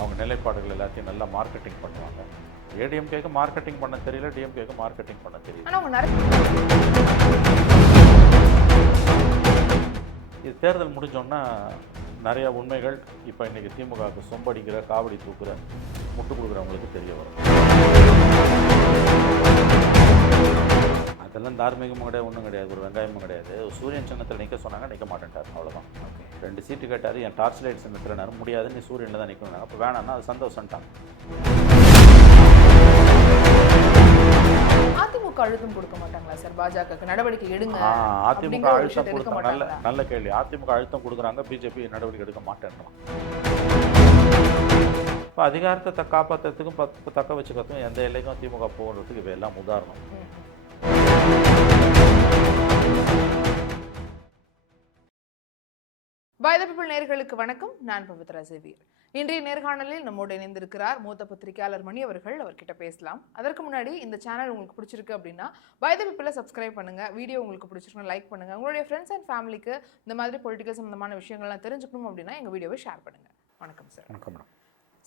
அவங்க நிலைப்பாடுகள் எல்லாத்தையும் நல்லா மார்க்கெட்டிங் பண்ணுவாங்க. ஏடிஎம்கேக்கு மார்க்கெட்டிங் பண்ண தெரியல, டிஎம்கேக்கு மார்க்கெட்டிங் பண்ண தெரியல. ஆனா அவங்க இது தேர்தல் முடிஞ்சோன்னா நிறைய உண்மைகள் இப்போ இன்றைக்கி திமுகவுக்கு சொம்படிக்கிற, காவடி தூக்குற, முட்டு கொடுக்குறவங்களுக்கு தெரிய வரும். அதெல்லாம் தார்மீகமும் கிடையாது, ஒன்றும் கிடையாது, ஒரு வெங்காயமும் கிடையாது. சூரியன் சின்னத்தில் நிற்க சொன்னாங்க, நிற்க மாட்டேன்ட்டார், அவ்வளோதான். 2 சீட்டு கேட்டார், என் டார்ச் லைட் சின்னத்தில் நேரம் முடியாது, நீ சூரியனில் தான் நிற்கணும். அப்போ வேணான்னா அது சந்தோஷம்ட்டாங்க. அதிமுக அழுத்தம் கொடுக்க மாட்டாங்களா சார்? பாஜக நடவடிக்கை எடுங்க. அதிமுக அழுத்தம் கொடுத்தாங்க. நல்ல கேள்வி. அதிமுக அழுத்தம் கொடுக்குறாங்க, பிஜேபி நடவடிக்கை எடுக்க மாட்டேன்றான். இப்போ அதிகாரத்தை காப்பாற்றுறதுக்கும் தக்க வச்சுக்கிறதுக்கும் எந்த எல்லைக்கும் திமுக போகிறதுக்கு இவை எல்லாம் உதாரணம். பை தி பீப்பிள் நேயர்களுக்கு வணக்கம். நான் பவித்ரா சேவியர். இன்றைய நேர்காணலில் நம்மோடு இணைந்திருக்கிறார் மூத்த பத்திரிகையாளர் மணி அவர்கள். அவர்கிட்ட பேசலாம். அதற்கு முன்னாடி இந்த சேனல் உங்களுக்கு பிடிச்சிருக்கு அப்படின்னா பை தி பீப்பிளை சப்ஸ்கிரைப் பண்ணுங்க. வீடியோ உங்களுக்கு பிடிச்சிருக்குன்னு லைக் பண்ணுங்க. உங்களுடைய ஃப்ரெண்ட்ஸ் அண்ட் ஃபேமிலிக்கு இந்த மாதிரி பொலிட்டிக்கல் சம்பந்தமான விஷயங்கள்லாம் தெரிஞ்சுக்கணும் அப்படின்னா எங்க வீடியோவை ஷேர் பண்ணுங்க. வணக்கம் சார். வணக்கம் மேடம்.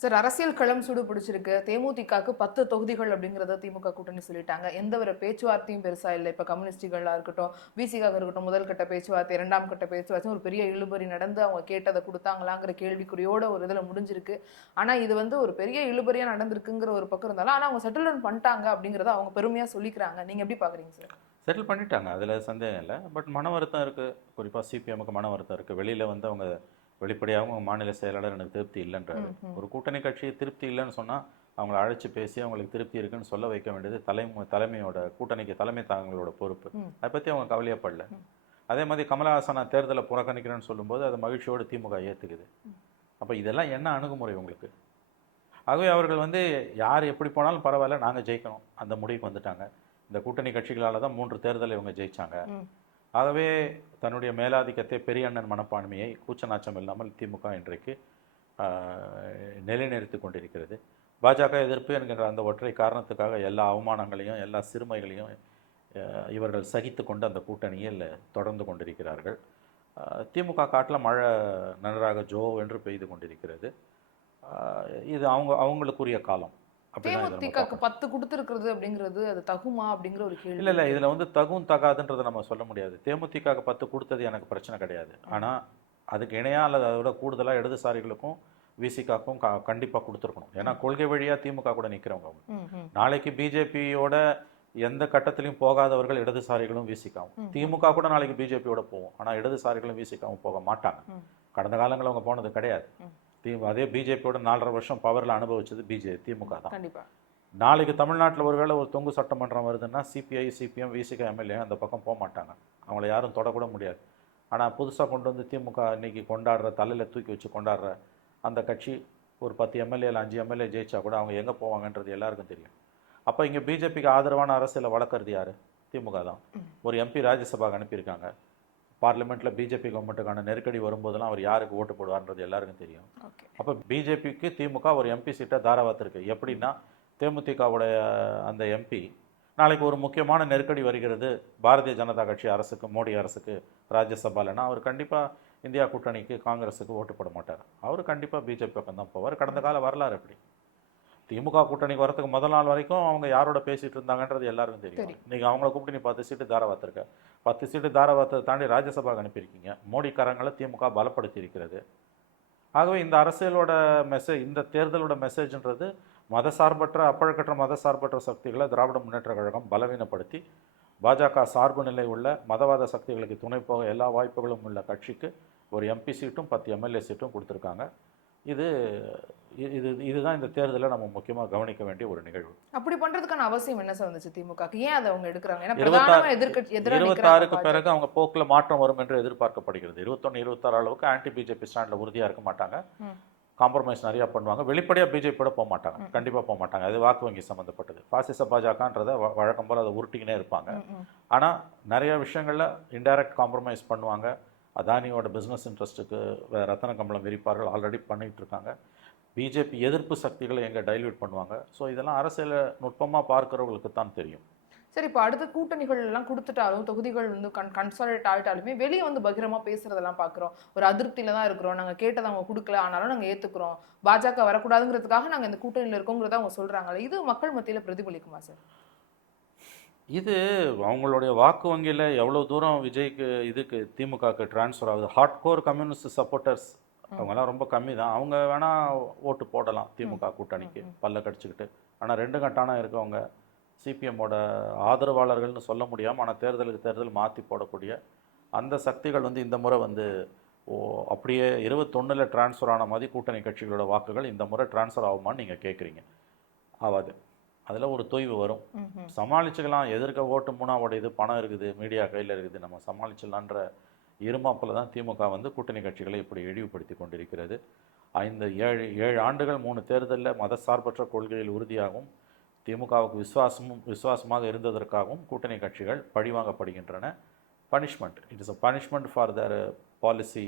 சார், அரசியல் களம் சூடு பிடிச்சிருக்கு. தேமுதிகக்கு 10 தொகுதிகள் அப்படிங்கிறத திமுக கூட்டணி சொல்லிட்டாங்க. எந்த ஒரு பேச்சுவார்த்தையும் பெருசா இல்லை. இப்போ கம்யூனிஸ்டுகளாக இருக்கட்டும், விசிகாக இருக்கட்டும், முதல் கட்ட பேச்சுவார்த்தை, 2ஆம் கட்ட பேச்சுவார்த்தை, ஒரு பெரிய இழுபறி நடந்து அவங்க கேட்டதை கொடுத்தாங்களாங்கிற கேள்விக்குறியோட ஒரு இதில் முடிஞ்சிருக்கு. ஆனால் இது ஒரு பெரிய இழுபறியாக நடந்திருக்குங்கிற ஒரு பக்கம் இருந்தாலும் ஆனால் அவங்க செட்டில் டவுன் பண்ணிட்டாங்க அப்படிங்கிறத அவங்க பெருமையாக சொல்லிக்கிறாங்க. நீங்கள் எப்படி பார்க்குறீங்க சார்? செட்டில் பண்ணிட்டாங்க, அதில் சந்தேகம் இல்லை. பட் மன வருத்தம் இருக்குது. குறிப்பாக சிபிஎம்முக்கு மன வருத்தம் இருக்குது. வெளியில் அவங்க வெளிப்படையாகவும் மாநில செயலாளர் எனக்கு திருப்தி இல்லைன்றாரு. ஒரு கூட்டணி கட்சி திருப்தி இல்லைன்னு சொன்னால் அவங்கள அழைச்சி பேசி அவங்களுக்கு திருப்தி இருக்குன்னு சொல்ல வைக்க வேண்டியது தலைமையோட கூட்டணிக்கு தலைமை தாங்களோட பொறுப்பு. அதை பற்றி அவங்க கவலையப்படல. அதே மாதிரி கமலஹாசனை தேர்தலை புறக்கணிக்கிறேன்னு சொல்லும்போது அது மகிழ்ச்சியோடு திமுக ஏற்றுக்குது. அப்போ இதெல்லாம் என்ன அணுகுமுறை உங்களுக்கு? ஆகவே அவர்கள் யார் எப்படி போனாலும் பரவாயில்ல, நாங்கள் ஜெயிக்கணும் அந்த முடிவுக்கு வந்துட்டாங்க. இந்த கூட்டணி கட்சிகளால் தான் 3 தேர்தலை இவங்க ஜெயித்தாங்க. ஆகவே தன்னுடைய மேலாதிக்கத்தை, பெரிய அண்ணன் மனப்பான்மையை கூச்சநாச்சம் இல்லாமல் திமுக இன்றைக்கு நிலைநிறுத்தி கொண்டிருக்கிறது. பாஜக எதிர்ப்பு என்கின்ற அந்த ஒற்றை காரணத்துக்காக எல்லா அவமானங்களையும் எல்லா சிறுமைகளையும் இவர்கள் சகித்து கொண்டு அந்த கூட்டணியில் தொடர்ந்து கொண்டிருக்கிறார்கள். திமுக காட்டில் மழை நன்றாக ஜோ என்று பெய்து கொண்டிருக்கிறது. இது அவங்களுக்குரிய காலம். தேமுதிகக்கு 10 கொடுத்துருக்கிறது அப்படிங்கிறது அது தகுமா அப்படிங்கிற ஒரு கேள்வி. இல்லை, இதில் தகும் தகாதுன்றதை நம்ம சொல்ல முடியாது. தேமுதிகக்கு 10 கொடுத்தது எனக்கு பிரச்சனை கிடையாது. ஆனால் அதுக்கு இணையாக அல்லது அதோட கூடுதலாக இடதுசாரிகளுக்கும் விசிகாக்கும் கண்டிப்பாக கொடுத்துருக்கணும். ஏன்னா கொள்கை வழியாக திமுக கூட நிற்கிறவங்க. நாளைக்கு பிஜேபியோட எந்த கட்டத்திலையும் போகாதவர்கள் இடதுசாரிகளும் விசிகாவும். திமுக கூட நாளைக்கு பிஜேபியோட போவோம். ஆனால் இடதுசாரிகளும் விசிகாவும் போக மாட்டாங்க. கடந்த காலங்களில் அவங்க போனது கிடையாது. அதே பிஜேபியோட 4.5 வருஷம் பவரில் அனுபவிச்சது திமுக தான். கண்டிப்பாக நாளைக்கு தமிழ்நாட்டில் ஒருவேளை ஒரு தொங்கு சட்டமன்றம் வருதுன்னா சிபிஐ, சிபிஎம், விசிக எம்எல்ஏ அந்த பக்கம் போக மாட்டாங்க. அவங்கள யாரும் தொடக்கூட முடியாது. ஆனால் புதுசாக கொண்டு திமுக இன்னைக்கு கொண்டாடுற, தலையில் தூக்கி வச்சு கொண்டாடுற அந்த கட்சி ஒரு 10 எம்எல்ஏ 5 எம்எல்ஏ ஜெயிச்சா கூட அவங்க எங்கே போவாங்கன்றது எல்லாருக்கும் தெரியும். அப்போ இங்கே பிஜேபிக்கு ஆதரவான அரசியலை வளர்க்குறது யார்? திமுக தான். ஒரு எம்பி ராஜ்யசபாவுக்கு அனுப்பியிருக்காங்க. பார்லிமெண்ட்டில் பிஜேபி கவர்மெண்ட்டுக்கான நெருக்கடி வரும்போதெல்லாம் அவர் யாருக்கு ஓட்டு போடுவார்ன்றது எல்லாருக்கும் தெரியும். அப்போ பிஜேபிக்கு திமுக ஒரு எம்பி சீட்டை தாராவாத்திருக்கு. எப்படின்னா தேமுதிகவுடைய அந்த எம்பி நாளைக்கு ஒரு முக்கியமான நெருக்கடி வருகிறது பாரதிய ஜனதா கட்சி அரசுக்கு, மோடி அரசுக்கு ராஜ்யசபாலன்னா அவர் கண்டிப்பாக இந்தியா கூட்டணிக்கு, காங்கிரஸுக்கு ஓட்டு போட மாட்டார். அவர் கண்டிப்பாக பிஜேபி பக்கம் தான் போவார். கடந்த கால வரலாறு எப்படி? திமுக கூட்டணிக்கு வரத்துக்கு முதல் நாள் வரைக்கும் அவங்க யாரோட பேசிகிட்டு இருந்தாங்கன்றது எல்லாருக்கும் தெரியும். நீங்கள் அவங்கள கூப்பிட்டு நீ 10 சீட்டு தாராவாத்திருக்க. 10 சீட்டு தாராவாத்தை தாண்டி ராஜ்யசபாவுக்கு அனுப்பியிருக்கீங்க. மோடி கரங்களை திமுக பலப்படுத்தி இருக்கிறது. ஆகவே இந்த அரசியலோட மெசேஜ், இந்த தேர்தலோட மெசேஜ்ன்றது மதசார்பற்ற, அப்பழக்கற்ற மதசார்பற்ற சக்திகளை திராவிட முன்னேற்ற கழகம் பலவீனப்படுத்தி பாஜக சார்பு நிலை உள்ள மதவாத சக்திகளுக்கு துணை போக எல்லா வாய்ப்புகளும் உள்ள கட்சிக்கு ஒரு எம்பி சீட்டும் 10 எம்எல்ஏ சீட்டும் கொடுத்துருக்காங்க. இதுதான் இந்த தேர்தலில் நம்ம முக்கியமாக கவனிக்க வேண்டிய ஒரு நிகழ்வு. அப்படி பண்றதுக்கான அவசியம் என்ன சார் வந்துச்சு திமுகக்கு? ஏன் அதை அவங்க எடுக்கிறாங்க? 26க்கு பிறகு அவங்க போக்கில் மாற்றம் வரும் என்று எதிர்பார்க்கப்படுகிறது. 21, 26 அளவுக்கு ஆன்டி பிஜேபி ஸ்டாண்டில் உறுதியாக இருக்க மாட்டாங்க. காம்ப்ரமைஸ் நிறையா பண்ணுவாங்க. வெளிப்படையாக பிஜேபியோட போக மாட்டாங்க, கண்டிப்பாக போக மாட்டாங்க. அது வாக்கு வங்கி சம்மந்தப்பட்டது. பாசிச பாஜகன்றதை வழக்கம் போல் அதை உருட்டிக்கினே இருப்பாங்க. ஆனால் நிறைய விஷயங்களில் இன்டைரக்ட் காம்ப்ரமைஸ் பண்ணுவாங்க. அதானியோட பிஸ்னஸ் இன்ட்ரெஸ்ட்டுக்கு ரத்தன கம்பளம் விரிப்பார்கள், ஆல்ரெடி பண்ணிகிட்டு இருக்காங்க. பிஜேபி எதிர்ப்பு சக்திகளை எங்கே டைல்யூட் பண்ணுவாங்க. ஸோ இதெல்லாம் அரசியலை நுட்பமாக பார்க்குறவங்களுக்கு தான் தெரியும். சரி, இப்போ அடுத்த கூட்டணிகள் எல்லாம் கொடுத்துட்டாலும் தொகுதிகள் வந்து கன்சாலிடேட் ஆயிட்டாலுமே வெளியே வந்து பகிரமா பேசுறதெல்லாம் பாக்குறோம். ஒரு அதிருப்தியில தான் இருக்கிறோம், நாங்க கேட்டதை அவங்க கொடுக்கல, ஆனாலும் நாங்க ஏத்துக்கிறோம், பாஜக வரக்கூடாதுங்கிறதுக்காக நாங்க இந்த கூட்டணியில இருக்கோங்கிறத அவங்க சொல்றாங்கல்ல, இது மக்கள் மத்தியில பிரதிபலிக்குமா சார்? இது அவங்களுடைய வாக்கு வங்கியில் எவ்வளோ தூரம் விஜய்க்கு இதுக்கு திமுகவுக்கு ட்ரான்ஸ்ஃபர் ஆகுது. ஹார்ட் கோர் கம்யூனிஸ்ட் சப்போர்ட்டர்ஸ் அவங்கெல்லாம் ரொம்ப கம்மி தான். அவங்க வேணால் ஓட்டு போடலாம் திமுக கூட்டணிக்கு பல்ல கடிச்சிக்கிட்டு. ஆனால் ரெண்டு கட்டானா இருக்கவங்க சிபிஎம்மோட ஆதரவாளர்கள்னு சொல்ல முடியாமல், ஆனால் தேர்தலுக்கு தேர்தல் மாற்றி போடக்கூடிய அந்த சக்திகள் வந்து இந்த முறை வந்து அப்படியே 21ல் ட்ரான்ஸ்ஃபர் ஆன மாதிரி கூட்டணி கட்சிகளோட வாக்குகள் இந்த முறை ட்ரான்ஸ்ஃபர் ஆகுமான்னு நீங்கள் கேட்குறீங்க. ஆகாது. அதில் ஒரு தொய்வு வரும். சமாளிச்சுக்கலாம். எதிர்க்க ஓட்டு மூணா உடையுது, பணம் இருக்குது, மீடியா கையில் இருக்குது, நம்ம சமாளிச்சிடலான்ற இருமாப்பில் தான் திமுக வந்து கூட்டணி கட்சிகளை இப்படி இழிவுபடுத்தி கொண்டிருக்கிறது. இந்த 7 ஆண்டுகள் 3 தேர்தலில் மதசார்பற்ற கொள்கையில் உறுதியாகவும் திமுகவுக்கு விசுவாசமாக இருந்ததற்காகவும் கூட்டணி கட்சிகள் பழிவாங்கப்படுகின்றன. Punishment, it is a punishment for their policy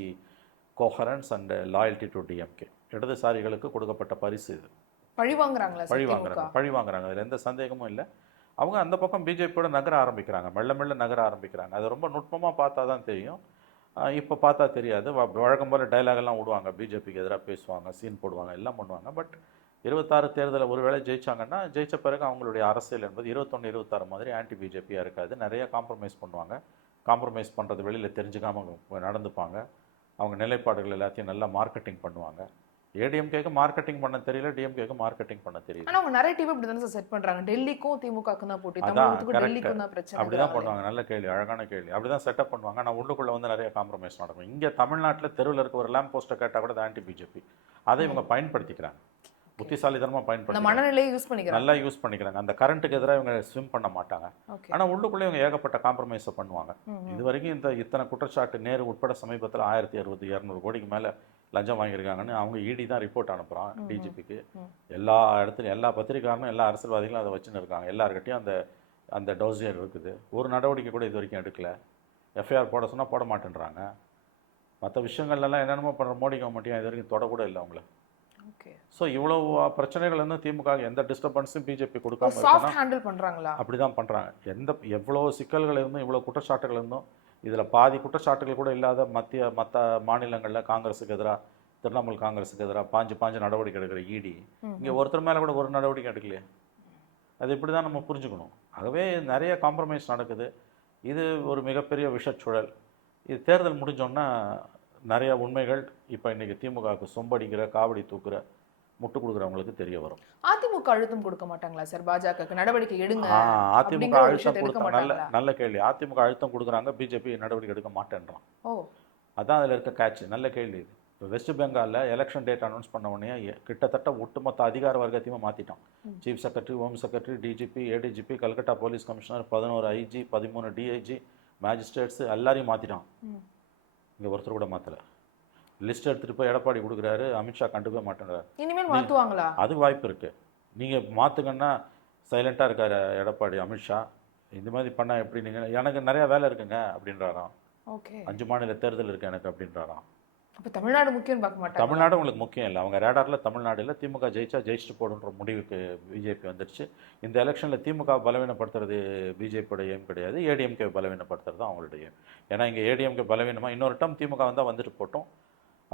coherence and loyalty to DMK. இடதுசாரிகளுக்கு கொடுக்கப்பட்ட பரிசு இது. பழி வாங்குறாங்களா? பழி வாங்குறாங்க, அதில் எந்த சந்தேகமும் இல்லை. அவங்க அந்த பக்கம் பிஜேபியோட நகர ஆரம்பிக்கிறாங்க, மெல்ல மெல்ல நகர ஆரம்பிக்கிறாங்க. அது ரொம்ப நுட்பமாக பார்த்தா தான் தெரியும். இப்போ பார்த்தா தெரியாது. வழக்கம் போல் டைலாகெல்லாம் விடுவாங்க, பிஜேபிக்கு எதிராக பேசுவாங்க, சீன் போடுவாங்க, எல்லாம் பண்ணுவாங்க. பட் 26 தேர்தலில் ஒருவேளை ஜெயிச்சாங்கன்னா, ஜெயித்த பிறகு அவங்களுடைய அரசியல் என்பது 21, 26 மாதிரி ஆன்டி பிஜேபியாக இருக்காது. நிறைய காம்ப்ரமைஸ் பண்ணுவாங்க. காம்ப்ரமைஸ் பண்ணுறது வெளியில் தெரிஞ்சுக்காமல் நடந்துப்பாங்க. அவங்க நிலைப்பாடுகள் எல்லாத்தையும் நல்லா மார்க்கெட்டிங் பண்ணுவாங்க. ஏடிஎம்கேக்கு மார்க்கெட்டிங் பண்ண தெரியல, டிஎம்கேக்கு மார்க்கெட்டிங் பண்ண தெரியல. ஆனா அவங்க நரேட்டிவ் இப்படி தானே செட் பண்றாங்க, டெல்லிக்கும் திமுகவுக்கும் தான் போட்டி, தமிழகத்துக்கும் டெல்லிக்கும் தான் பிரச்சனை. அப்படிதான் பண்ணுவாங்க. நல்ல கேள்வி, அழகான கேள்வி. அப்படிதான் செட்டப் பண்ணுவாங்க. ஆனால் உள்ளுக்குள்ள வந்து நிறைய காம்ப்ரமைஸ் நடக்கும். இங்கே தமிழ்நாட்டில் தெருவில் இருக்க ஒரு லேம்ப் போஸ்ட்டை கேட்டால் கூட ஆன்டி பிஜேபி, அதை இவங்க பயன்படுத்திக்கிறாங்க. புத்திசாலித்தனமாக பயன்படுத்தி மனநிலையை யூஸ் பண்ணிக்கிறாங்க, நல்லா யூஸ் பண்ணிக்கிறாங்க. அந்த கரண்ட்டுக்கு எதிராக இவங்க ஸ்விம் பண்ண மாட்டாங்க. ஆனால் உள்ளுக்குள்ளே இவங்க ஏகப்பட்ட காம்ப்ரமைஸை பண்ணுவாங்க. இது வரைக்கும் இத்தனை குற்றச்சாட்டு, நேரு உட்பட சமீபத்தில் 1060, 200 கோடிக்கு மேலே லஞ்சம் வாங்கியிருக்காங்கன்னு அவங்க இடி தான் ரிப்போர்ட் அனுப்புகிறான் டிஜிபிக்கு. எல்லா இடத்துலையும் எல்லா பத்திரிகாரனும் எல்லா அரசியல்வாதிகளும் அதை வச்சுன்னு இருக்காங்க. எல்லாருக்கிட்டையும் அந்த டோசியர் இருக்குது. ஒரு நடவடிக்கை கூட இது வரைக்கும் எடுக்கல. எஃப்ஐஆர் போட சொன்னால் போட மாட்டேன்றாங்க. மற்ற விஷயங்கள்லாம் என்னென்னமோ பண்ணுற மோடி கவர்மெண்ட்டையும் இது வரைக்கும் தொடக்கூட இல்லை அவங்கள. ஸோ இவ்வளோ பிரச்சனைகள் வந்து திமுக எந்த டிஸ்டர்பன்ஸும் பிஜேபி கொடுக்காம ஹேண்டில் பண்ணுறாங்களா? அப்படி தான் பண்ணுறாங்க. எவ்வளோ சிக்கல்கள் இருந்தும் இவ்வளோ குற்றச்சாட்டுகள் இருந்தும் இதில் பாதி குற்றச்சாட்டுகள் கூட இல்லாத மற்ற மாநிலங்களில் காங்கிரஸுக்கு எதிராக, திரிணாமுல் காங்கிரஸுக்கு எதிராக பாஞ்சு நடவடிக்கை எடுக்கிற இடி இங்கே ஒருத்தர் மேலே கூட ஒரு நடவடிக்கை எடுக்கலையே. அது இப்படி தான் நம்ம புரிஞ்சுக்கணும். ஆகவே நிறைய காம்ப்ரமைஸ் நடக்குது. இது ஒரு மிகப்பெரிய விஷச்சூழல். இது தேர்தல் முடிஞ்சோன்னா நிறைய உண்மைகள் இப்போ இன்றைக்கி திமுகவுக்கு சொம்படிக்கிற, காவடி தூக்குற, முட்டு கொடுக்குறவங்களுக்கு தெரிய வரும். அதிமுக அழுத்தம் கொடுக்க மாட்டாங்களா சார் பாஜக நடவடிக்கை எடுங்க? அதிமுக அழுத்தம் கொடுத்தாங்க. நல்ல கேள்வி. அதிமுக அழுத்தம் கொடுக்குறாங்க, பிஜேபி நடவடிக்கை எடுக்க மாட்டேன்றான். அதான் அதில் இருக்க கேட்ச். நல்ல கேள்வி இது. இப்போ வெஸ்ட் பெங்காலில் எலெக்ஷன் டேட் அனௌன்ஸ் பண்ண உடனே கிட்டத்தட்ட ஒட்டுமொத்த அதிகார வர்க்கத்தையும் மாற்றிட்டான். Chief secretary, home secretary, DGP, ADGP, Calcutta police commissioner, 11 IG, 13 DIG, magistrates எல்லாரையும் மாற்றிட்டான். இங்கே ஒருத்தர் கூட மாற்றலை. லிஸ்ட் எடுத்துகிட்டு போய் எடப்பாடி கொடுக்குறாரு, அமித்ஷா கண்டுக்கவே மாட்டேன்றாரு. இனிமேல் மாற்றுவாங்களா? அது வாய்ப்பு இருக்குது. நீங்கள் மாற்றுங்கன்னா சைலண்ட்டாக இருக்கார் எடப்பாடி. அமித்ஷா இந்த மாதிரி பண்ணால் எப்படி? நீங்கள் எனக்கு நிறையா வேலை இருக்குங்க அப்படின்றாராம். 5 மாநில தேர்தல் இருக்குது எனக்கு அப்படின்றாராம். அப்போ தமிழ்நாடு முக்கியம் பார்க்க மாட்டாங்க. தமிழ்நாடு உங்களுக்கு முக்கியம் இல்லை. அவங்க ரேடாரில் தமிழ்நாடு இல்லை. திமுக ஜெயிச்சுட்டு போடுன்ற முடிவுக்கு பிஜேபி வந்துடுச்சு. இந்த எலெக்ஷனில் திமுக பலவீனப்படுத்துறது பிஜேபியோட எய்ம் கிடையாது, ஏடிஎம்கே பலவீனப்படுத்துறது தான் அவங்களோட எய்ம். ஏன்னா இங்கே ஏடிஎம்கே பலவீனமாக இன்னொரு டம் திமுக வந்தால் வந்துட்டு போட்டோம்.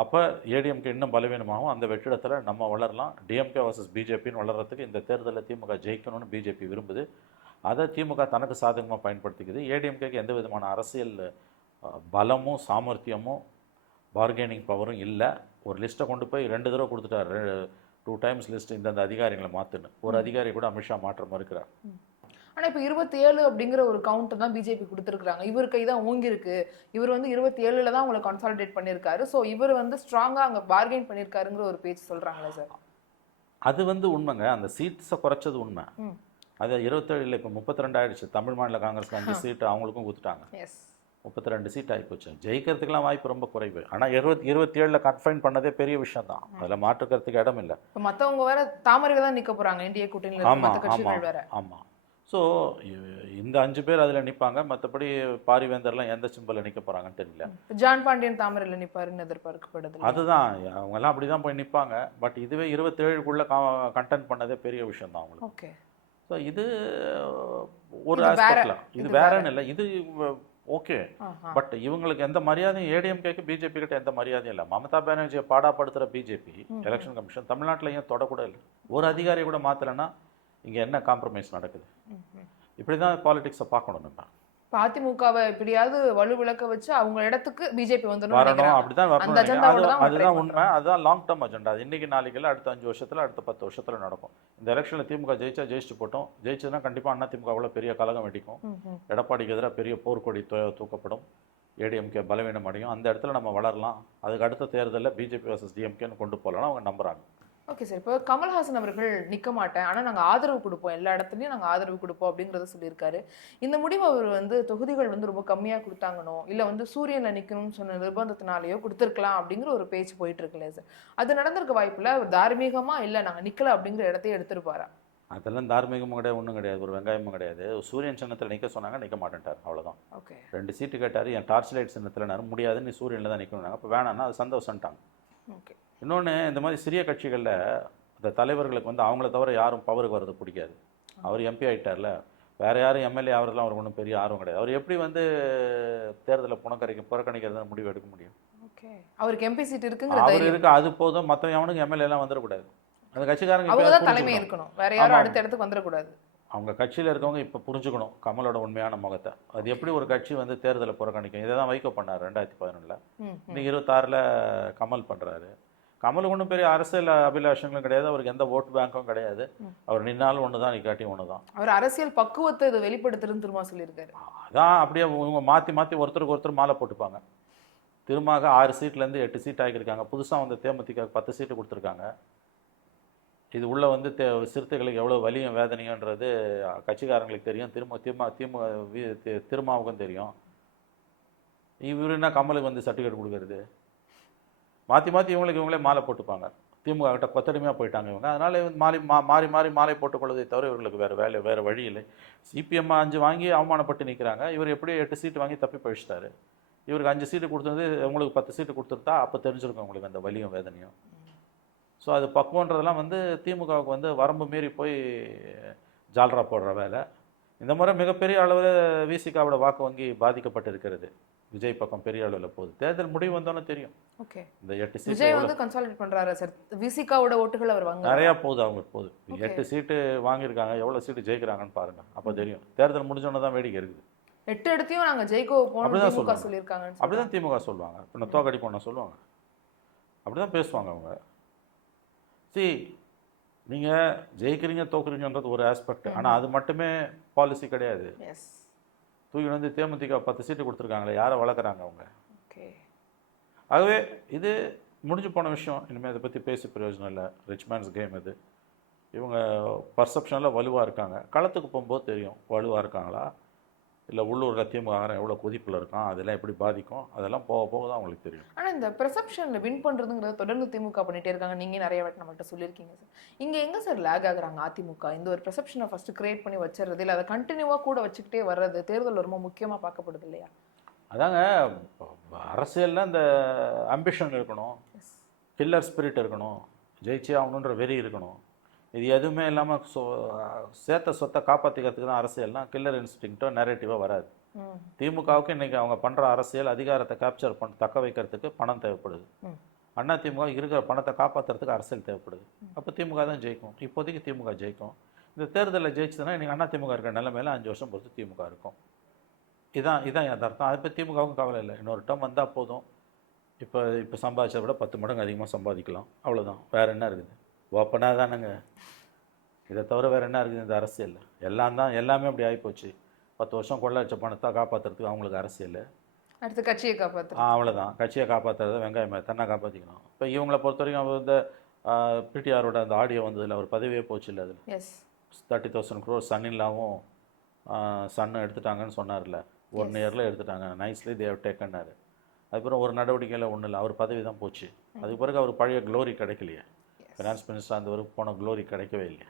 அப்போ ஏடிஎம்கே இன்னும் பலவீனமாகும். அந்த வெற்றிடத்தில் நம்ம வளரலாம். டிஎம்கே வர்சஸ் பிஜேபின்னு வளர்கிறதுக்கு இந்த தேர்தலில் திமுக ஜெயிக்கணும்னு பிஜேபி விரும்புது. அதை திமுக தனக்கு சாதகமாக பயன்படுத்திக்குது. ஏடிஎம்கேக்கு எந்த விதமான அரசியல் பலமும் சாமர்த்தியமும் பார்கெனிங் பவரும் இல்லை. ஒரு லிஸ்ட்டை கொண்டு போய் 2 தடவை கொடுத்துட்டார். 2 டைம்ஸ் லிஸ்ட் இந்தந்த அதிகாரிகளை மாற்றுன்னு. ஒரு அதிகாரி கூட அமித்ஷா மாற்ற மறுக்கிறார். ஆனால் இப்போ 27 அப்படிங்கிற ஒரு கவுண்ட் தான் பிஜேபி கொடுத்துருக்காங்க. இவர் கை தான் ஓங்கிருக்கு. இவர் வந்து 27ல் தான் உங்களை கன்சாலிடேட் பண்ணியிருக்காரு. ஸோ இவர் வந்து ஸ்ட்ராங்காக அங்கே பார்கெயின் பண்ணியிருக்காருங்கிற ஒரு பேச்சு சொல்கிறாங்களே சார். அது வந்து உண்மைங்க. அந்த சீட்ஸை குறைச்சது உண்மை. அது 27 இப்போ 32 ஆயிடுச்சு. தமிழ் மாநில காங்கிரஸ்க்கு 5 சீட்டு அவங்களுக்கும் கொடுத்துட்டாங்க. 32 சீட் ஆகிப்போச்சு. ஜெயிக்கிறதுக்கெல்லாம் வாய்ப்பு ரொம்ப குறைவு. ஆனால் 27ல் கன்ஃபைன் பண்ணதே பெரிய விஷயம் தான். அதில் மாற்றுக்கிறதுக்கு இடம் இல்லை. இப்போ மற்றவங்க வேற தாமரையில் தான் நிற்க போகிறாங்க, என்டிஏ கூட்டணியில் மற்ற கட்சிகள் வேற. ஆமாம். ஸோ இந்த 5 பேர் அதில் நிற்பாங்க. மற்றபடி பாரிவேந்தர்லாம் எந்த சிம்பிளில் நிற்க போகிறாங்கன்னு தெரியல. ஜான் பாண்டியன் தாமரையில் நிற்பாருன்னு எதிர்பார்க்கப்படுது. அதுதான், அவங்கெல்லாம் அப்படி தான் போய் நிற்பாங்க. பட் இதுவே 27க்குள்ளே கண்டென்ட் பண்ணதே பெரிய விஷயம் தான் அவங்களுக்கு. ஸோ இது ஒரு இது வேற. ஆஸ்பெக்ட்லாம், இது இது வேறன்னு இல்லை, இது ஓகே. ஆஹா. பட் இவங்களுக்கு எந்த மரியாதையும் ஏடிஎம்கேக்கு பிஜேபி கிட்ட எந்த மரியாதையும் இல்லை. மமதா பானர்ஜியை பாடாப்படுத்துகிற பிஜேபி எலெக்ஷன் கமிஷன் தமிழ்நாட்டில் ஏன் தொடக்கூட இல்லை. ஒரு அதிகாரி கூட மாற்றலைன்னா இங்கே என்ன காம்ப்ரமைஸ் நடக்குது? இப்படி தான் பாலிடிக்ஸை பார்க்கணும் நம்ம. இப்ப அதிமுகவை எப்படியாவது வலுவிளக்க வச்சு அவங்க இடத்துக்கு பிஜேபி வரணும், வந்துடும். அப்படிதான் அந்த வரணும். அஜெண்டாவோட தான் அவங்க try அதுதான் உண்மை, பண்றாங்க. அதுதான் லாங் டேர்ம் அஜெண்டா. அது இன்னைக்கு நாளைக்கு இல்லை, அடுத்த 5 வருஷத்துல, அடுத்த 10 வருஷத்துல நடக்கும். இந்த எலெக்ஷனில் திமுக ஜெயிச்சா ஜெயிச்சுட்டு போட்டோம். ஜெயிச்சதுன்னா கண்டிப்பாக அண்ணா திமுகவில் பெரிய கலகம் வெடிக்கும். எடப்பாடிக்கு எதிராக பெரிய போர்க்கொடி தூக்கப்படும். ஏடிஎம்கே பலவீனம் அடையும். அந்த இடத்துல நம்ம வளரலாம். அதுக்கு அடுத்த தேர்தலில் பிஜேபி வர்சஸ் டிஎம்கேன்னு கொண்டு போகலான்னு அவங்க நம்புறாங்க. ஓகே சார், இப்போ கமல்ஹாசன் அவர்கள் நிக்க மாட்டேன், ஆனா நாங்க ஆதரவு கொடுப்போம், எல்லா இடத்துலயும் நாங்க ஆதரவு கொடுப்போம் அப்படிங்கறத சொல்லியிருக்காரு. இந்த முடிவு அவர் தொகுதிகள் ரொம்ப கம்மியா கொடுத்தாங்கனோ இல்ல சூரியன்ல நிக்கணும்னு சொன்ன நிர்பந்தத்தினாலேயோ கொடுத்திருக்கலாம் அப்படிங்கிற ஒரு பேச்சு போயிட்டு இருக்குல்ல சார், அது நடந்திருக்க வாய்ப்புல அவர் தார்மீகமா இல்ல நாங்க நிக்கல அப்படிங்கிற இடத்தையே எடுத்திருப்பாரா? அதெல்லாம் தார்மீகமும் கிடையாது, ஒன்றும் கிடையாது, ஒரு வெங்காயமும் கிடையாது. சூரியன் சின்னத்தில் நிற்க சொன்னாங்க, நிற்க மாட்டேன்ட்டார், அவ்வளோதான். ஓகே. 2 சீட்டு கேட்டார், என் டார்ச் லைட் சின்னத்தில் நான் முடியாது, நீ சூரியனில் தான் நிற்கணும்னாங்க. அப்போ வேணான்னா அது சந்தோஷம்ட்டாங்க. ஓகே. இன்னொன்று, இந்த மாதிரி சிறிய கட்சிகளில் இந்த தலைவர்களுக்கு அவங்கள தவிர யாரும் பவருக்கு வர்றது பிடிக்காது. அவர் எம்பி ஆகிட்டார்ல, வேறு யாரும் எம்எல்ஏ ஆகிறதுலாம் அவருக்கு ஒன்றும் பெரிய ஆர்வம் கிடையாது. அவர் எப்படி தேர்தலில் புறக்கணிக்கிறதுன்னு முடிவு எடுக்க முடியும்? ஓகே. அவருக்கு எம்பி சீட் இருக்குங்கிற அவர் தைரியம் இருக்கு, அது போதும். மற்ற எவனுக்கு எம்எல்ஏலாம் வந்துடக்கூடாது. அந்த கட்சிக்காரங்க அவங்க இப்ப தான் தலைமை புரிஞ்சுக்கணும். இருக்கணும், வேற யாரும் அடுத்த இடத்துக்கு வந்துடக்கூடாது. அவங்க கட்சியில் இருக்கவங்க இப்போ புரிஞ்சுக்கணும் கமலோட உண்மையான முகத்தை. அது எப்படி ஒரு கட்சி தேர்தலை புறக்கணிக்கும்? இதை தான் வைகோ பண்ணார் 2011. இன்னைக்கு 26ல் கமல் பண்ணுறாரு. கமலுக்கு ஒன்றும் பெரிய அரசியல் அபிலாஷங்களும் கிடையாது, அவருக்கு எந்த ஓட்டு பேங்க்கும் கிடையாது. அவர் நின்னாலும் ஒன்று தான், நிக்காட்டி ஒன்று தான். அவர் அரசியல் பக்குவத்தை இதை வெளிப்படுத்துறதுன்னு திரும்ப சொல்லியிருக்காரு. அதான் அப்படியே இவங்க மாற்றி மாற்றி ஒருத்தருக்கு ஒருத்தர் மாலை போட்டுப்பாங்க. திரும்ப 6 சீட்லேருந்து 8 சீட் ஆகியிருக்காங்க. புதுசாக தேமுதிக 10 சீட்டு கொடுத்துருக்காங்க. இது உள்ள சிறுத்தைகளுக்கு எவ்வளோ வலியும் வேதனையுன்றது கட்சிக்காரங்களுக்கு தெரியும். திருமாவுக்கும் தெரியும். இவர் என்ன கமலுக்கு சர்டிஃபிகேட் கொடுக்கறது? மாற்றி மாற்றி இவங்களே மாலை போட்டுப்பாங்க. திமுக கிட்ட கொத்தடிமையாக போயிட்டாங்க இவங்க. அதனால் மாறி மாறி மாலை போட்டுக்கொள்வதை தவிர இவர்களுக்கு வேறு வழி இல்லை. சிபிஎம் 5 வாங்கி அவமானப்பட்டு நிற்கிறாங்க. இவர் எப்படி 8 சீட்டு வாங்கி தப்பி பழிச்சிட்டாரு. இவருக்கு 5 சீட்டு கொடுத்தது, உங்களுக்கு 10 சீட்டு கொடுத்துருத்தா அப்போ தெரிஞ்சிருக்கும் உங்களுக்கு அந்த வலியும் வேதனையும். ஸோ அது பக்குவன்றதெல்லாம் திமுகவுக்கு வரம்பு மீறி போய் ஜால்ரா போடுற வேலை. இந்த முறை மிகப்பெரிய அளவில் விசிகாவோட வாக்கு வங்கி பாதிக்கப்பட்டிருக்கிறது. விஜய் பக்கம் பெரிய அளவில் போகுது. தேர்தல் முடிவு வந்தோன்னு தெரியும். ஓகே. இந்த 8 சீட் விஜய் கன்சாலிடேட் பண்றாரு சார். விசிகாவோட ஓட்டுகள் அவர் வாங்க நிறையா போகுது, அவங்களுக்கு போகுது. 8 சீட்டு வாங்கியிருக்காங்க, எவ்வளோ சீட்டு ஜெயிக்கிறாங்கன்னு பாருங்க, அப்போ தெரியும். தேர்தல் முடிஞ்சோன்னு தான் வேடிக்கை இருக்குது. 8 இடத்தையும் நாங்க ஜெயிக்கோ போனோம் திமுக சொல்லியிருக்காங்க. அப்படிதான் திமுக சொல்லுவாங்க. இப்போ நான் தோக்கடி போன சொல்லுவாங்க, அப்படிதான் பேசுவாங்க அவங்க. நீங்கள் ஜெயிக்கிறீங்க தோக்குறீங்கன்றது ஒரு ஆஸ்பெக்ட். ஆனால் அது மட்டுமே பாலிசி கிடையாது. தூக்கி தேமுதிக 10 சீட்டு கொடுத்துருக்காங்களே, யாரை வளர்க்குறாங்க அவங்க? ஆகவே இது முடிஞ்சு போன விஷயம். இனிமேல் இதை பற்றி பேசி பிரயோஜனம் இல்லை. ரிச்மேன்ஸ் கேம் இது. இவங்க பர்செப்ஷனில் வலுவாக இருக்காங்க. களத்துக்கு போகும்போது தெரியும் வலுவாக இருக்காங்களா, இல்லை உள்ளூரில் திமுக எவ்வளோ கொதிப்பில் இருக்கான், அதெல்லாம் எப்படி பாதிக்கும், அதெல்லாம் போக போக தான் அவங்களுக்கு தெரியும். ஆனால் இந்த பெர்செப்ஷனில் வின் பண்ணுறதுங்கிறத தொடர்ந்து திமுக பண்ணிகிட்டே இருக்காங்க. நீங்கள் நிறைய வாட்டி நம்மள்கிட்ட சொல்லியிருக்கீங்க சார். இங்கே எங்கே சார் லேக் ஆகுறாங்க அதிமுக? இந்த ஒரு பெர்செப்ஷனை ஃபஸ்ட்டு கிரியேட் பண்ணி வச்சுறது, இல்லை அதை கண்டினியூவாக கூட வச்சுக்கிட்டே வர்றது தேர்தல் ரொம்ப முக்கியமாக பார்க்கப்படுது இல்லையா? அதாங்க, அரசியலில் இந்த அம்பிஷன் இருக்கணும், கில்லர் ஸ்பிரிட் இருக்கணும், ஜெயிச்சே ஆகணுன்ற வெறி இருக்கணும். இது எதுவுமே இல்லாமல் சேர்த்த சொத்தை காப்பாற்றிக்கிறதுக்கு தான் அரசியல்னா கில்லர் இன்ஸ்டிங்க்டோ நெரேட்டிவாக வராது. திமுகவுக்கு இன்றைக்கி அவங்க பண்ணுற அரசியல் அதிகாரத்தை கேப்சர் தக்க வைக்கிறதுக்கு பணம் தேவைப்படுது. அண்ணா திமுக இருக்கிற பணத்தை காப்பாற்றுறதுக்கு அரசியல் தேவைப்படுது. அப்போ திமுக தான் ஜெயிக்கும். இப்போதைக்கு திமுக ஜெயிக்கும். இந்த தேர்தலில் ஜெயிச்சதுன்னா இன்றைக்கி அண்ணா திமுக இருக்கிற நிலைமையில 5 வருஷம் பொறுத்து திமுக இருக்கும். இதான் என் அர்த்தம். அதை பற்றி திமுகவுக்கும் கவலை இல்லை. இன்னொரு டம் வந்தால் போதும். இப்போ சம்பாதிச்சதை விட 10 மடங்கு அதிகமாக சம்பாதிக்கலாம், அவ்வளோதான். வேறு என்ன இருக்குது? ஓப்பனாக தானுங்க. இதை தவிர வேறு என்ன இருக்குது இந்த அரசியல்? எல்லாமே அப்படி ஆகிப்போச்சு. 10 வருஷம் கொள்ள வச்ச பணத்தை காப்பாற்றுறதுக்கு அவங்களுக்கு அரசியல். அடுத்து கட்சியை காப்பாற்று, அவ்வளோதான். கட்சியை காப்பாற்றுறத வெங்காயம் தன்னை காப்பாற்றிக்கணும். இப்போ இவங்களை பொறுத்த வரைக்கும் அவர் பிடிஆரோட அந்த ஆடியோ வந்ததில் அவர் பதவியே போச்சு இல்லை? அதில் 30,000 crore சன்னில்லாவும் சன்னு எடுத்துட்டாங்கன்னு சொன்னார்ல. 1 இயரில் எடுத்துட்டாங்க. நைஸ்லி தேவ் டேக்கன்னாரு. அதுக்கப்புறம் ஒரு நடவடிக்கையில் ஒன்றும் இல்லை, அவர் பதவி தான் போச்சு. அதுக்கு பிறகு அவர் பழைய க்ளோரி கிடைக்கலையே. ஃபினான்ஸ் மினிஸ்டர் அந்த வரைக்கும் போன க்ளோரி கிடைக்கவே இல்லையா?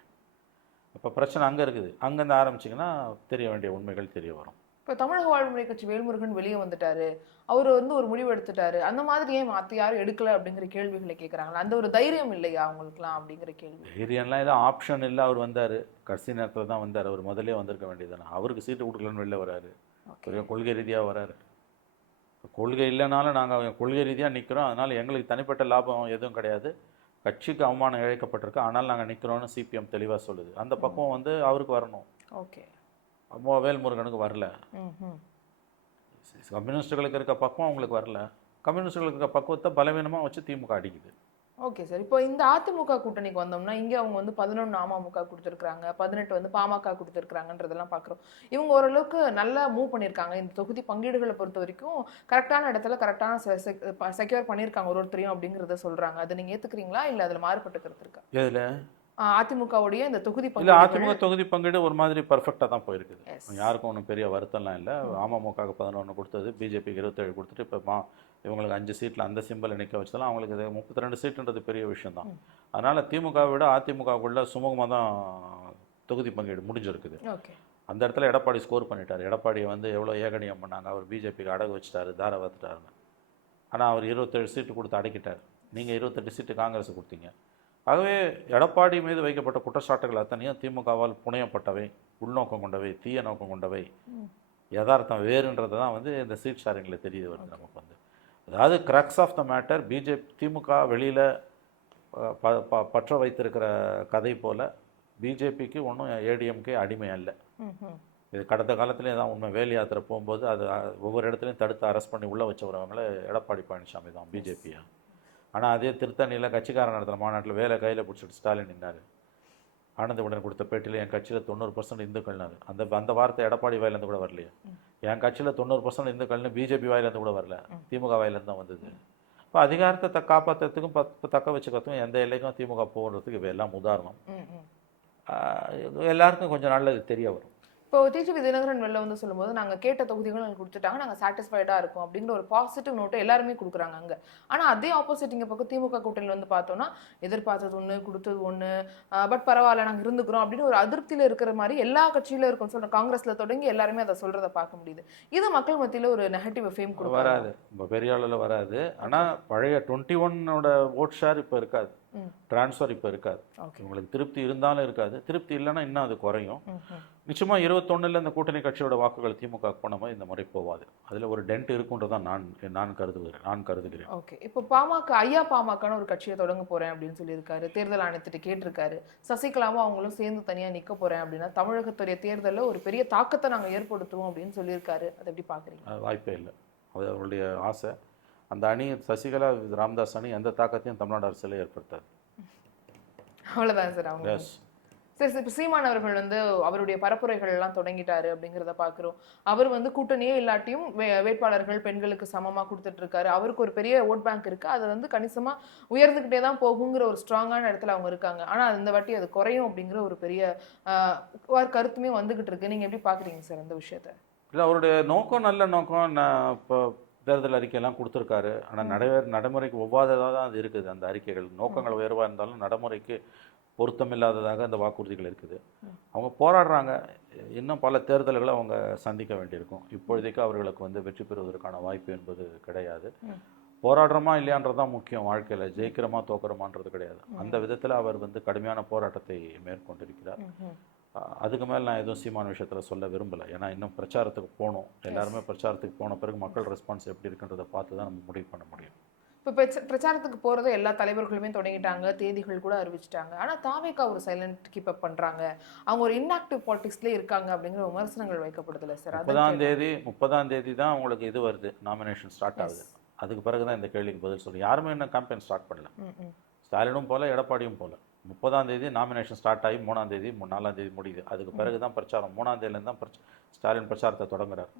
இப்போ பிரச்சனை அங்கே இருக்குது. அங்கேருந்து ஆரம்பிச்சிங்கன்னா தெரிய வேண்டிய உண்மைகள் தெரிய வரும். இப்போ தமிழக வாழ்முறை கட்சி வேல்முருகன் வெளியே வந்துட்டாரு, அவர் வந்து ஒரு முடிவு எடுத்துட்டாரு, அந்த மாதிரி ஏன் மாத்தி யாரும் எடுக்கல அப்படிங்கிற கேள்விகளை கேட்குறாங்களா? அந்த ஒரு தைரியம் இல்லையா அவங்களுக்குலாம் அப்படிங்கிற கேள்வி. தைரியம்லாம் ஏதோ ஆப்ஷன் இல்லை, அவர் வந்தார், கடைசி நேரத்தில் தான் வந்தார். அவர் முதலே வந்திருக்க வேண்டியதுதானே. அவருக்கு சீட்டு கொடுக்கலன்னு வெளில வராரு, ஓகே. கொள்கை ரீதியாக வராரு. கொள்கை இல்லைனாலும் நாங்கள் கொள்கை ரீதியாக நிற்கிறோம், அதனால் எங்களுக்கு தனிப்பட்ட லாபம் எதுவும் கிடையாது, கட்சிக்கு அவமானம் இழைக்கப்பட்டிருக்கு, ஆனால் நாங்கள் நிற்கிறோன்னு சிபிஎம் தெளிவாக சொல்லுது. அந்த பக்கம் வந்து அவருக்கு வரணும். ஓகே. வேல்முருகனுக்கு வரல. கம்யூனிஸ்டுகளுக்கு இருக்க பக்குவம் அவங்களுக்கு வரல. கம்யூனிஸ்டுகளுக்கு இருக்க பக்குவத்தை பலவீனமாக வச்சு திமுக அடிக்குது. Okay sir. இப்போ இந்த அதிமுக கூட்டணிக்கு வந்தோம்னா, இங்க அவங்க வந்து 11 அமமுக குடுத்திருக்காங்க, 18 வந்து பாமக குடுத்திருக்காங்கன்றதெல்லாம் பார்க்குறோம். இவங்க ஓரளவுக்கு நல்லா மூவ் பண்ணியிருக்காங்க. இந்த தொகுதி பங்கீடுகளை பொறுத்த வரைக்கும் கரெக்டான இடத்துல கரெக்டான செக்யூர் பண்ணியிருக்காங்க ஒருத்தரையும் அப்படிங்கிறத சொல்றாங்க. அதை நீங்க ஏத்துக்கிறீங்களா? இல்லை அதில் மாறுபட்ட கருத்து இருக்கா? இதில் அதிமுகவுடைய இந்த தொகுதி இல்லை, பங்கீடு. அதிமுக தொகுதி பங்கீடு ஒரு மாதிரி பர்ஃபெக்டாக தான் போயிருக்குது. Yes. யாருக்கும் ஒன்றும் பெரிய வருத்தம்லாம் இல்லை. அமமுகவுக்கு 11 கொடுத்தது, பிஜேபிக்கு 27 கொடுத்துட்டு இப்போ இவங்களுக்கு 5 சீட்டில் அந்த சிம்பிளை நிற்க வச்சதெல்லாம் அவங்களுக்கு இது 32 சீட்டுன்றது பெரிய விஷயம் தான். அதனால் திமுகவை விட அதிமுகவுக்குள்ள சுமூகமாக தான் தொகுதி பங்கீடு முடிஞ்சிருக்குது. ஓகே. அந்த இடத்துல எடப்பாடி ஸ்கோர் பண்ணிட்டார். எடப்பாடியை வந்து எவ்வளோ ஏகனியம் பண்ணாங்க, அவர் பிஜேபிக்கு அடகு வச்சுட்டாரு, தார வாத்துட்டாருன்னு. ஆனால் அவர் 27 சீட்டு கொடுத்து அடக்கிட்டார். நீங்கள் 28 சீட்டு காங்கிரஸ் கொடுத்தீங்க. ஆகவே எடப்பாடி மீது வைக்கப்பட்ட குற்றச்சாட்டுகள் அத்தனையும் திமுகவால் புனையப்பட்டவை, உள்நோக்கம் கொண்டவை, தீய நோக்கம் கொண்டவை, யதார்த்தம் வேறுன்றது தான் வந்து இந்த சீட் ஷேரிங்கில் தெரிய வருது நமக்கு வந்து. அதாவது கிரக்ஸ் ஆஃப் த மேட்டர், திமுக வெளியில் பற்ற வைத்திருக்கிற கதை போல் பிஜேபிக்கு ஒன்றும் ஏடிஎம்கே அடிமை அல்ல. இது கடந்த காலத்துலேயும் தான் உண்மை. வேல் யாத்திரை போகும்போது அது ஒவ்வொரு இடத்துலையும் தடுத்து அரெஸ்ட் பண்ணி உள்ளே வச்சவரவங்கள எடப்பாடி பழனிசாமி தான், பிஜேபியா. ஆனால் அதே திருத்தணியில் கட்சிக்காரன் நடத்துகிற மாநாட்டில் வேலை கையில் பிடிச்சிட்டு ஸ்டாலின் நின்னார். ஆனந்தவுடன் கொடுத்த பேட்டியில் என் கட்சியில் 90% இந்துக்கள்னாரு. அந்த வார்த்தை எடப்பாடி வாயிலேருந்து கூட வரலையே. என் கட்சியில் 90% இந்துக்கள்னு பிஜேபி வாயிலேருந்து கூட வரல, திமுக வாயிலேருந்து தான் வந்தது. இப்போ அதிகாரத்தை காப்பாற்றுறதுக்கும் தக்க வச்சுக்கிறதுக்கும் எந்த எல்லைக்கும் திமுக போகிறதுக்கு இவையெல்லாம் உதாரணம். எல்லாருக்கும் கொஞ்சம் நாளில் இது தெரிய வரும். இப்போ டிடிவி தினகரன் வெளில வந்து சொல்லும்போது, நாங்கள் கேட்ட தொகுதிகள் எங்களுக்கு கொடுத்துட்டாங்க, நாங்கள் சாட்டிஸ்ஃபைடாக இருக்கும் அப்படிங்கிற ஒரு பாசிட்டிவ் நோட்டை எல்லாருமே கொடுக்குறாங்க அங்கே. ஆனால் அதே ஆப்போசிட் இங்கே பக்கம் திமுக கூட்டணியில் வந்து பார்த்தோன்னா, எதிர்பார்த்தது ஒன்று, கொடுத்தது ஒன்று, பட் பரவாயில்ல நாங்கள் இருந்துக்கிறோம் அப்படின்னு ஒரு அதிருப்தியில் இருக்கிற மாதிரி எல்லா கட்சியிலும் இருக்கும். சொல்கிறேன், காங்கிரஸில் தொடங்கி எல்லாருமே அதை சொல்கிறத பார்க்க முடியுது. இது மக்கள் மத்தியில் ஒரு நெகட்டிவ் ஃபேம் கொடுக்கும். வராது, இப்போ பெரிய அளவில் வராது. ஆனால் பழைய 21 ஓட் ஷேர் இப்போ இருக்காது, டிரான்ஸ்ஃபர் இப்போ இருக்காது. உங்களுக்கு திருப்தி இருந்தாலும் இருக்காது, திருப்தி இல்லைன்னா இன்னும் அது குறையும். நிச்சயமாக 21 இந்த கூட்டணி கட்சியோட வாக்குகள் திமுக போன மாதிரி இந்த முறை போவாது. அதில் ஒரு டென்ட் இருக்குன்றதான் நான் கருதுகிறேன். ஓகே. இப்போ ஐயா பாமகன்னு ஒரு கட்சியை தொடங்க போறேன் அப்படின்னு சொல்லியிருக்காரு. தேர்தல் ஆணையத்திட்ட கேட்டிருக்காரு. சசிகலாவும் அவங்களும் சேர்ந்து தனியாக நிற்க போறேன் அப்படின்னா தமிழகத்துடைய தேர்தலில் ஒரு பெரிய தாக்கத்தை நாங்கள் ஏற்படுத்துவோம் அப்படின்னு சொல்லியிருக்காரு. அதை எப்படி பார்க்குறீங்க? அது வாய்ப்பே இல்லை. அது அவருடைய ஆசை. அந்த அணி, சசிகலா ராமதாஸ் அணி எந்த தாக்கத்தையும் தமிழ்நாடு அரசியலே ஏற்படுத்தாது. அவ்வளோதான் சார். அவங்க சரி, இப்போ சீமான் அவர்கள் வந்து அவருடைய பரப்புரைகள் எல்லாம் தொடங்கிட்டாரு அப்படிங்கிறத பார்க்குறோம். அவர் வந்து கூட்டணியே இல்லாட்டியும் வேட்பாளர்கள் பெண்களுக்கு சமமாக கொடுத்துட்டு இருக்காரு. அவருக்கு ஒரு பெரிய ஓட் பேங்க் இருக்குது, அது வந்து கணிசமாக உயர்ந்துக்கிட்டே தான் போகுங்கிற ஒரு ஸ்ட்ராங்கான இடத்துல அவங்க இருக்காங்க. ஆனால் இந்த வாட்டி அது குறையும் அப்படிங்கிற ஒரு பெரிய கருத்துமே வந்துகிட்டு இருக்கு. நீங்கள் எப்படி பார்க்குறீங்க சார் அந்த விஷயத்த? இல்லை, அவருடைய நோக்கம் நல்ல நோக்கம். இப்போ தேர்தல் அறிக்கையெல்லாம் கொடுத்துருக்காரு. ஆனால் நடைமுறைக்கு ஒவ்வாததாக தான் அது இருக்குது. அந்த அறிக்கைகள் நோக்கங்கள் உயர்வாக இருந்தாலும் நடைமுறைக்கு பொருத்தமில்லாததாக அந்த வாக்குறுதிகள் இருக்குது. அவங்க போராடுறாங்க. இன்னும் பல தேர்தல்களை அவங்க சந்திக்க வேண்டியிருக்கும். இப்பொழுதைக்கு அவர்களுக்கு வந்து வெற்றி பெறுவதற்கான வாய்ப்பு என்பது கிடையாது. போராடுறோமா இல்லையான்றதான் முக்கியம். வாழ்க்கையில் ஜெயிக்கிறோமா தோக்குறோமான்றது கிடையாது. அந்த விதத்தில் அவர் வந்து கடுமையான போராட்டத்தை மேற்கொண்டிருக்கிறார். அதுக்கு மேலே நான் எதுவும் சீமான விஷயத்தில் சொல்ல விரும்பலை. ஏன்னா இன்னும் பிரச்சாரத்துக்கு போகணும். எல்லாருமே பிரச்சாரத்துக்கு போன பிறகு மக்கள் ரெஸ்பான்ஸ் எப்படி இருக்குன்றதை பார்த்து தான் நம்ம முடிவு பண்ண முடியும். இப்போ பிரச்சாரத்துக்கு போகிறத எல்லா தலைவர்களுமே தொடங்கிட்டாங்க, தேதிகள் கூட அறிவிச்சிட்டாங்க. ஆனால் தாவேகா ஒரு சைலண்ட் கீப் அப் பண்ணுறாங்க, அவங்க ஒரு இன்ஆக்டிவ் பாலிடிக்ஸ்லேயே இருக்காங்க அப்படிங்கிற விமர்சனங்கள் வைக்கப்படுதில்ல சார்? 30ஆம் தேதி தான் உங்களுக்கு இது வருது, நாமினேஷன் ஸ்டார்ட் ஆகுது. அதுக்கு பிறகு தான் இந்த கேள்விக்கு பதில் சொல்லி யாருமே இன்னும் கேம்பெயின் ஸ்டார்ட் பண்ணல. ஸ்டாலினும் போல, எடப்பாடியும் போல. 30ஆம் தேதி நாமினேஷன் ஸ்டார்ட் ஆகி 3ஆம் தேதி 4ஆம் தேதி முடியுது. அதுக்கு பிறகு தான் பிரச்சாரம். 3ஆம் தேதியிலேருந்து தான் ஸ்டாலின் பிரச்சாரத்தை தொடங்குறார்.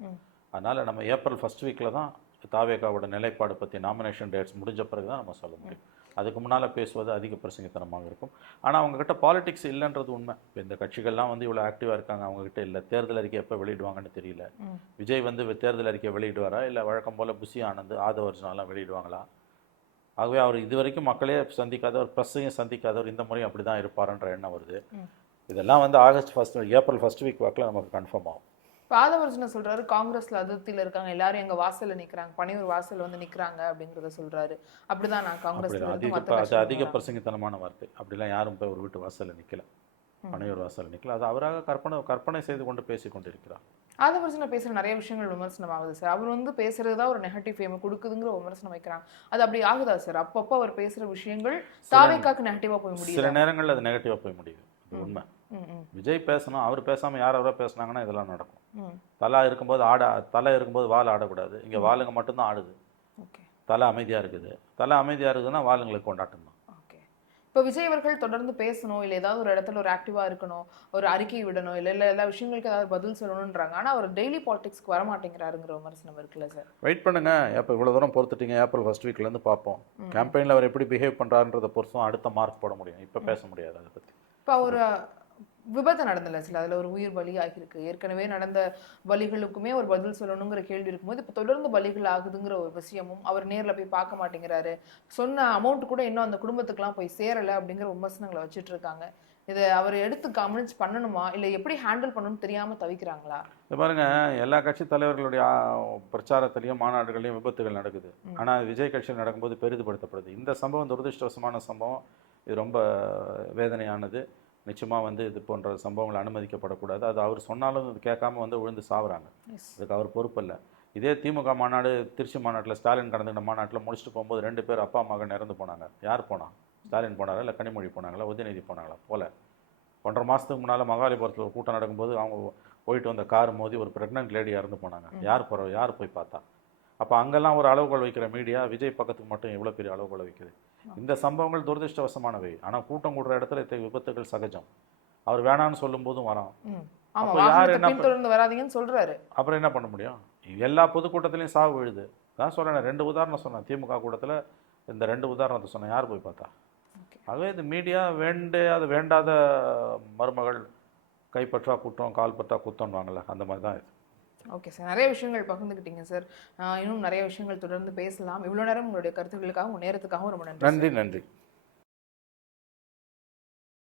அதனால் நம்ம ஏப்ரல் ஃபர்ஸ்ட் வீக்கில் தான் தாவேகாவோட நிலைப்பாடு பற்றி நாமினேஷன் டேட்ஸ் முடிஞ்ச பிறகு தான் நம்ம சொல்ல முடியும். அதுக்கு முன்னால் பேசுவது அதிக பிரசங்கத்தனமாக இருக்கும். ஆனால் அவங்கக்கிட்ட பாலிடிக்ஸ் இல்லைன்றது உண்மை. இப்போ இந்த கட்சிகள்லாம் வந்து இவ்வளோ ஆக்டிவாக இருக்காங்க, அவங்ககிட்ட இல்லை. தேர்தல் அறிக்கை எப்போ வெளியிடுவாங்கன்னு தெரியல. விஜய் வந்து தேர்தல் அறிக்கை வெளியிடுவாரா, இல்லை வழக்கம் போல் புஷி ஆனந்த் ஆதவர்ஜனாலாம் வெளியிடுவாங்களா? ஆகவே அவர் இது வரைக்கும் மக்களே சந்திக்காதவர், ப்ரெஸ்ஸையும் சந்திக்காதவர், இந்த முறையும் அப்படி தான் இருப்பாருன்ற எண்ணம் வருது. இதெல்லாம் வந்து ஏப்ரல் ஃபர்ஸ்ட் வீக் வாக்கில் நமக்கு கன்ஃபார்ம் ஆகும். பாதவர்ஜன சொல்றாரு காங்கிரஸ்ல அதிருப்தியில இருக்காங்க, எல்லாரும் எங்க வாசல்ல நிக்கிறாங்க, பனையூர் வாசல்ல வந்து நிக்கிறாங்க அப்படிங்கறத சொல்றாரு. அப்படிதான் நான் காங்கிரஸ்ல அப்படிலாம் இருந்து அதிக மத்த அது கட்சிகள் அதிக வராங்க. பிரசங்கித்தனமான வார்த்தை. அப்படிலாம் யாரும் போய் ஒரு வீட்டு வாசல்ல நிக்கல. பனையூர் வாசல்ல நிக்கல. அது அவராக கற்பனை செய்து கொண்டு பேசிக் கொண்டிருக்கிறார். ஆதவர்ஜன பேசுற நிறைய விஷயங்கள் விமர்சனம் ஆகுது சார். அவர் வந்து பேசுறதுதான் ஒரு நெகட்டிவ் ஃபேம் கொடுக்குதுங்கிற விமர்சனம் வைக்கிறாங்க. அது அப்படி ஆகுதா சார்? அப்பப்போ அவர் பேசுற விஷயங்கள் தாவேக்காக்கு நெகட்டிவா போய் சில முடியுதா? நேரங்கள்ல அது நெகட்டிவா போய் முடியுது. அது உண்மை. ம், ம், விஜய் பேசணும். அவர் பேசாம யாரோ பேசுனாங்கன்னா இதெல்லாம் நடக்கும். ம். தலை இருக்கும்போது வால் ஆடக்கூடாது. இங்க வாலுங்க மட்டும்தான் ஆடுது. ஓகே, தலை அமைதியா இருக்குது. தலை அமைதியா இருக்குதுன்னா வாலுங்களுக்கு கொண்டாட்டம் தான். ஓகே. இப்போ விஜய் அவர்கள் தொடர்ந்து பேசணும், இல்ல ஏதாவது ஒரு இடத்துல ஒரு ஆக்டிவா இருக்கணும், ஒரு அறிக்கை விடணும், இல்ல எல்லா விஷயங்களுக்கு ஏதாவது பதில் சொல்லணும்ன்றாங்க. ஆனா அவர் டெய்லி பாலிடிக்ஸ்க்கு வர மாட்டேங்கிறாருங்கிற விமர்சனம் இருக்குல்ல சார்? வெயிட் பண்ணுங்க. எப்போ இவ்வளோ தூரம் பொறுத்துட்டீங்க, ஏப்ரல் ஃபர்ஸ்ட் வீக்லேருந்து பார்ப்போம். கேம்பெயினில் அவர் எப்படி பிஹேவ் பண்ணுறாருன்றத பொறுத்தும் அடுத்த மார்க் போட முடியும். இப்போ பேச முடியாது அதை பற்றி. இப்போ ஒரு விபத்து நடந்தல சார், அதுல ஒரு உயிர் பலி ஆகியிருக்கு. ஏற்கனவே நடந்த பலிகளுக்குமே ஒரு பதில் சொல்லணுங்கிற கேள்வி இருக்கும்போது இப்போ தொடர்ந்து பலிகள் ஆகுதுங்கிற ஒரு விஷயமும் அவர் நேர்ல போய் பார்க்க மாட்டேங்கிறாரு, சொன்ன அமௌண்ட் கூட இன்னும் அந்த குடும்பத்துக்குலாம் போய் சேரல அப்படிங்கிற விமர்சனங்களை வச்சுட்டு இருக்காங்க. இதை அவர் எடுத்து கமெண்ட்ஸ் பண்ணணுமா, இல்ல எப்படி ஹேண்டில் பண்ணணும்னு தெரியாம தவிக்கிறாங்களா? இது பாருங்க, எல்லா கட்சி தலைவர்களுடைய பிரச்சாரத்திலையும் மாநாடுகளையும் விபத்துகள் நடக்குது. ஆனால் விஜய் கட்சியில் நடக்கும்போது பெரிதுபடுத்தப்படுது. இந்த சம்பவம் துரதிருஷ்டவசமான சம்பவம். இது ரொம்ப வேதனையானது. நிச்சயமாக வந்து இது போன்ற சம்பவங்கள் அனுமதிக்கப்படக்கூடாது. அது அவர் சொன்னாலும் அது கேட்காம வந்து விழுந்து சாவுறாங்க. அதுக்கு அவர் பொறுப்பு இல்லை. இதே திமுக மாநாடு திருச்சி மாநாட்டில் ஸ்டாலின் கலந்துக்கிட்ட மாநாட்டில் முடிச்சுட்டு போகும்போது 2 பேர் அப்பா மகன் இறந்து போனாங்க. யார் போனா? ஸ்டாலின் போனாரா இல்லை கனிமொழி போனாங்களா, உதயநிதி போனாங்களா? போல 1.5 மாதத்துக்கு முன்னால் மகாலிபுரத்தில் ஒரு கூட்டம் நடக்கும்போது அவங்க போயிட்டு வந்த கார் மோதி ஒரு ப்ரெக்னென்ட் லேடி இறந்து போனாங்க. யார் போய் பார்த்தா? அப்போ அங்கெல்லாம் ஒரு அளவுகோல் வைக்கிற மீடியா விஜய் பக்கத்துக்கு மட்டும் எவ்வளோ பெரிய அளவுகோல் வைக்குது. இந்த சம்பவங்கள் துரதிருஷ்டவசமானவை. ஆனால் கூட்டம் கூடுற இடத்துல இத்தகைய விபத்துகள் சகஜம். அவர் வேணான்னு சொல்லும் போதும் வரான். ஆமா, அப்போ யார் வாகனத்தை என்ன பின்தொடர்ந்து வராதீங்கன்னு சொல்றாரு. அப்புறம் என்ன பண்ண முடியும்? எல்லா பொதுக்கூட்டத்திலையும் சாவு விழுது. அதான் சொல்கிறேன், 2 உதாரணம் சொன்னேன். திமுக கூட்டத்தில் இந்த 2 உதாரணத்தை சொன்னேன். யார் போய் பார்த்தா? ஆகவே இது மீடியா வேண்டாத மருமகள் கைப்பற்றா குற்றம் கால் பற்றா குத்தம்வாங்கல்ல, அந்த மாதிரி தான் இது. ஓகே சார், நிறைய விஷயங்கள் பகிர்ந்துக்கிட்டீங்க சார். இன்னும் நிறைய விஷயங்கள் தொடர்ந்து பேசலாம். இவ்வளோ நேரம் உங்களுடைய கருத்துக்களுக்காகவும் நேரத்துக்காகவும் ரொம்ப நன்றி. நன்றி.